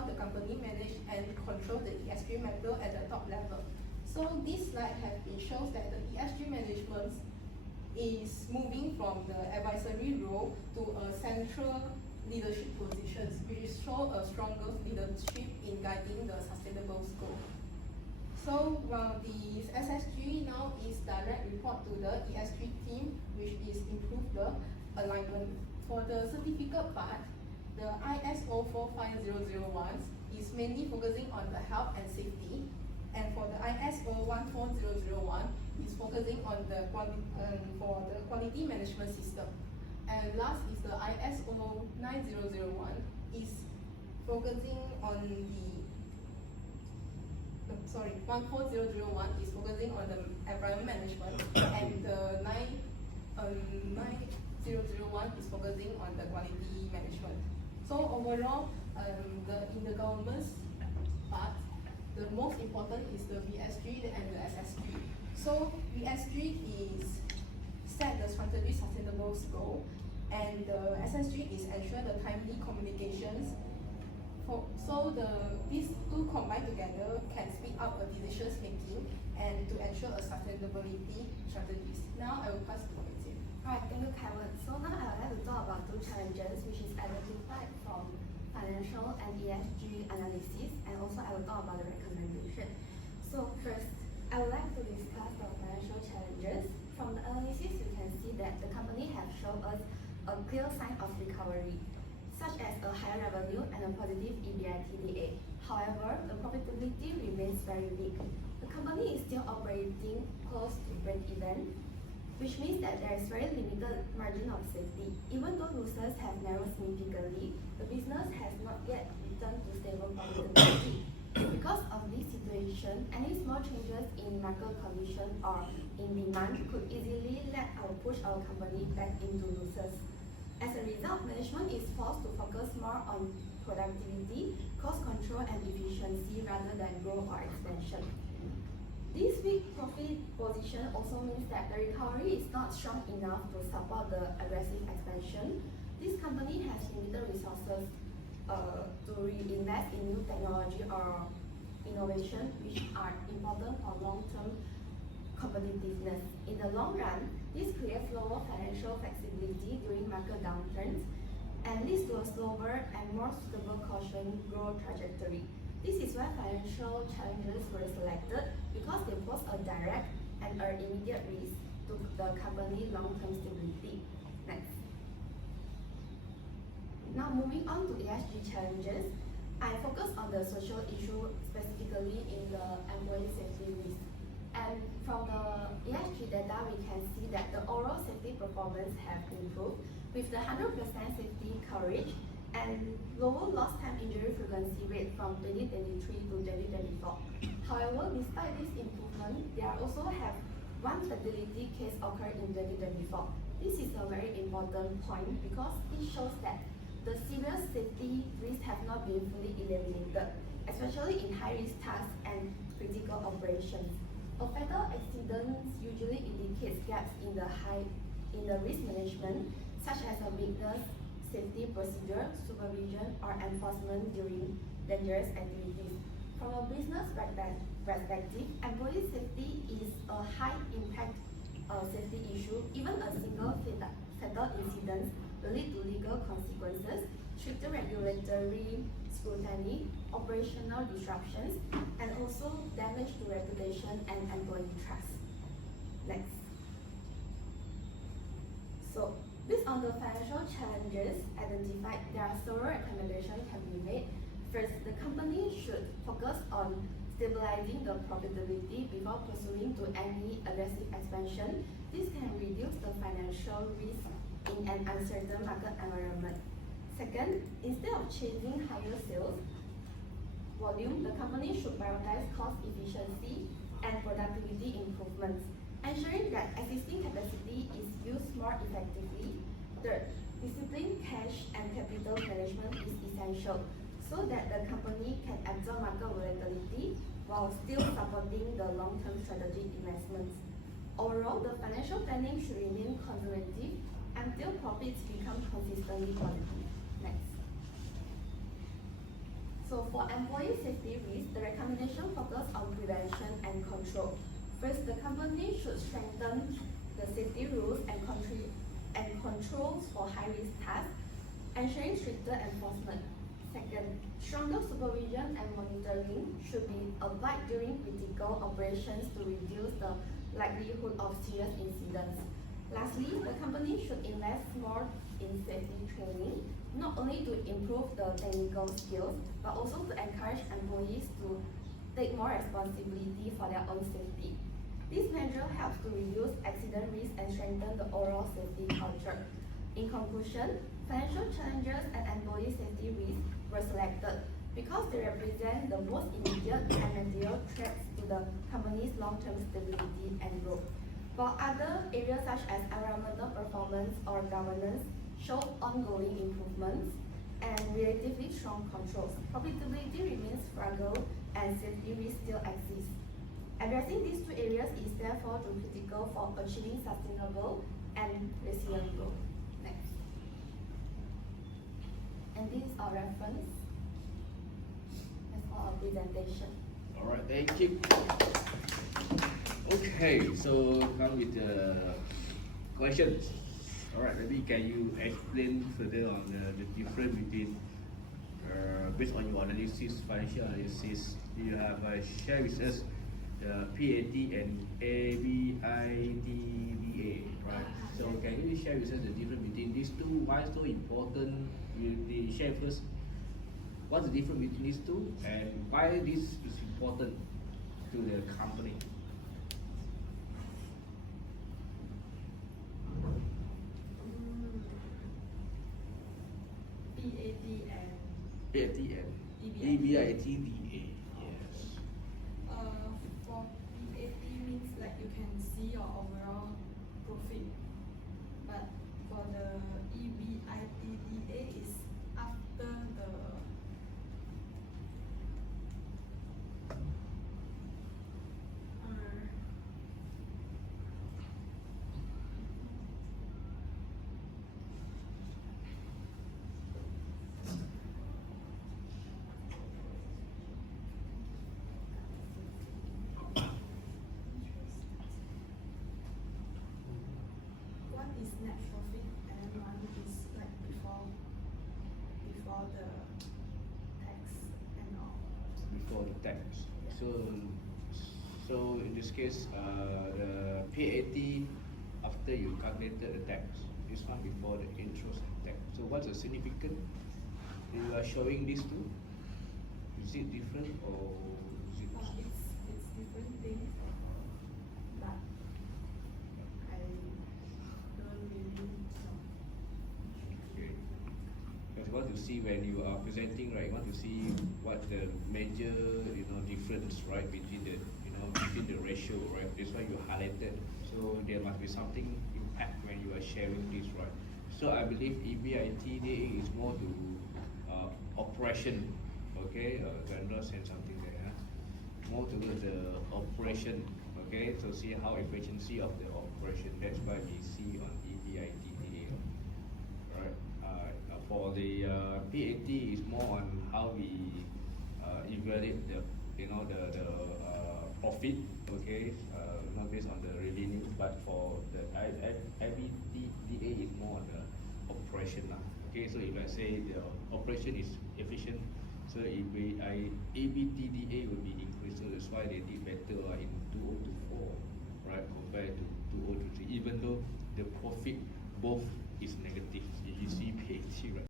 how the company manage and control the ESG matter at the top level. So this slide has been shows that the ESG management is moving from the advisory role to a central leadership positions, which show a stronger leadership in guiding the sustainable goal. So the SSG now is direct report to the ESG team, which is improve the alignment. For the certificate part, the ISO 45001 is mainly focusing on the health and safety, and for the ISO 14001 is focusing on the quality management system. And last is the ISO 9001 is focusing on the 14001 is focusing on the environment management, and the 9001 is focusing on the quality management. So overall, in the government's part, the most important is the VSG and the SSG. So VSG is set the strategic sustainable goal, and the SSG is ensure the timely communications. So these two combined together can speed up a decisions making and to ensure a sustainability strategies. Now I will pass to Hui. Alright, thank you, Kevin. So now I would like to talk about two challenges which is identified from financial and ESG analysis, and also I will talk about the recommendation. So first, I would like to discuss the financial challenges. From the analysis, you can see that the company have shown us a clear sign of recovery, such as a higher revenue and a positive EBITDA. However, the profitability remains very weak. The company is still operating close to break-even, which means that there is very limited margin of safety. Even though losses have narrowed significantly, the business has not yet returned to stable profitability. Because of this situation, any small changes in market condition or in demand could easily push our company back into losses. As a result, management is forced to focus more on productivity, cost control, and efficiency rather than growth or expansion. This weak profit position also means that the recovery is not strong enough to support the aggressive expansion. This company has limited resources to reinvest in new technology or innovation, which are important for long-term competitiveness. In the long run, this creates lower financial flexibility during market downturns and leads to a slower and more suitable caution growth trajectory. This is why financial challenges were selected, because they pose a direct and an immediate risk to the company's long-term stability. Next. Now moving on to ESG challenges, I focus on the social issue, specifically in the employee safety risk. And from the ESG data, we can see that the overall safety performance have improved with the 100% safety coverage and lower lost time injury frequency rate from 2023 to 2024. However, despite this improvement, there also have one fatality case occurred in 2024. This is a very important point because it shows that the serious safety risks have not been fully eliminated, especially in high-risk tasks and critical operations. A fatal accident usually indicates gaps in the risk management, such as a weakness, safety procedure, supervision, or enforcement during dangerous activities. From a business perspective, employee safety is a high-impact safety issue. Even a single fatal incident will lead to legal consequences, stricter regulatory scrutiny, operational disruptions, and also damage to reputation and employee trust. Next. So, based on the financial challenges identified, there are several recommendations can be made. First, the company should focus on stabilizing the profitability before pursuing to any aggressive expansion. This can reduce the financial risk in an uncertain market environment. Second, instead of chasing higher sales volume, the company should prioritize cost efficiency and productivity improvements, ensuring that existing capacity is used more effectively. Third, disciplined cash and capital management is essential so that the company can absorb market volatility while still supporting the long-term strategic investments. Overall, the financial planning should remain conservative until profits become consistently positive. Next. So for employee safety risk, the recommendation focus on prevention and control. First, the company should strengthen the safety rules and controls for high-risk tasks, ensuring stricter enforcement. Second, stronger supervision and monitoring should be applied during critical operations to reduce the likelihood of serious incidents. Lastly, the company should invest more in safety training, not only to improve the technical skills, but also to encourage employees to take more responsibility for their own safety. This measure helps to reduce accident risk and strengthen the overall safety culture. In conclusion, financial challenges and employee safety risks were selected because they represent the most immediate and material threats to the company's long-term stability and growth. While other areas such as environmental performance or governance show ongoing improvements and relatively strong controls, profitability remains fragile and safety risks still exist. Addressing these two areas is therefore critical for achieving sustainable and resilient growth. Next. And this is our reference. That's for our presentation. All right, thank you. Okay, so come with the questions. All right, maybe can you explain further on the difference between, based on your analysis, financial analysis, you have shared with us the PAT and ABITDA, right? So can you share with us the difference between these two? Why so important? Will they share first? What's the difference between these two, and why this is important to the company? PAT and PAT and EBITDA. ABITDA, yes. For PAT means like you can see your overall profit, but for the EBITDA is after the one is net profit and one is like before the tax and all. Before the tax. So in this case, the PAT after you calculated the tax, this one before the interest and tax. So what's the significance? You are showing these two. Is it different or is it? It's different thing, but I don't really know. Okay. Because you want to see when you are presenting, right? You want to see what the major, difference, right, between the ratio, right? That's why you highlighted. So there must be something impact when you are sharing this, right? So I believe EBITDA is more to operation, okay? Vendor saying something there, huh? More towards the operation, okay? To see how efficiency of the operation. That's why we see on EBITDA, right? For the PAT is more on how we evaluate the profit, okay, not based on the revenue, but for the IBDA is more on the operation now. Okay, so if I say the operation is efficient, so ABTDA will be increased. So that's why they did better in 2024, right, compared to 2023, even though the profit both is negative. If you see PAT, right.